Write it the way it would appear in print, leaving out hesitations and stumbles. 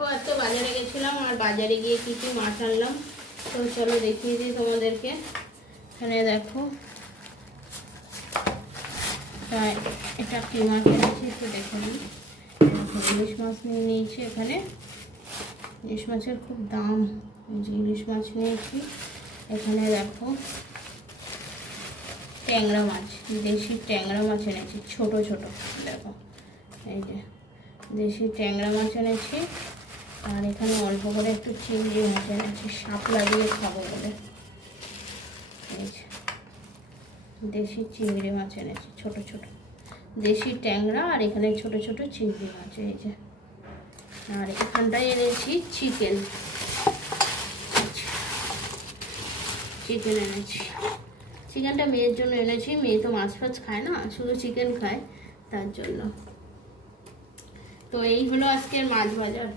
দেখো আজকে বাজারে গেছিলাম, আর বাজারে গিয়ে কি কি মাছ আনলাম তো চলো দেখিয়ে দিই তোমাদেরকে। এখানে দেখো এটা কি মাছ এনেছি একটু দেখে নিই। ইলিশ মাছ নিয়ে নিয়েছি, এখানে ইলিশ মাছের খুব দাম, ইলিশ মাছ নিয়েছি। এখানে দেখো ট্যাংরা মাছ, দেশি ট্যাংরা মাছ এনেছি, ছোট ছোট দেখো, এই যে দেশি ট্যাংরা মাছ এনেছি। আর এখানে অল্প করে একটু চিংড়ি মাছ এনেছি, শাপলা দিয়ে খাবো বলে। এই যে দেশি চিংড়ি মাছ এনেছি, ছোট ছোট দেশি ট্যাংরা, আর এখানে ছোট ছোট চিংড়ি মাছ। এই যে আর এখানটায় এনেছি চিকেন, চিকেন এনেছি। চিকেনটা মেয়ের জন্য এনেছি, মেয়ে তো মাছ ফাছ খায় না, শুধু চিকেন খায়, তার জন্য। তো এই হলো আজকের মাছ বাজার।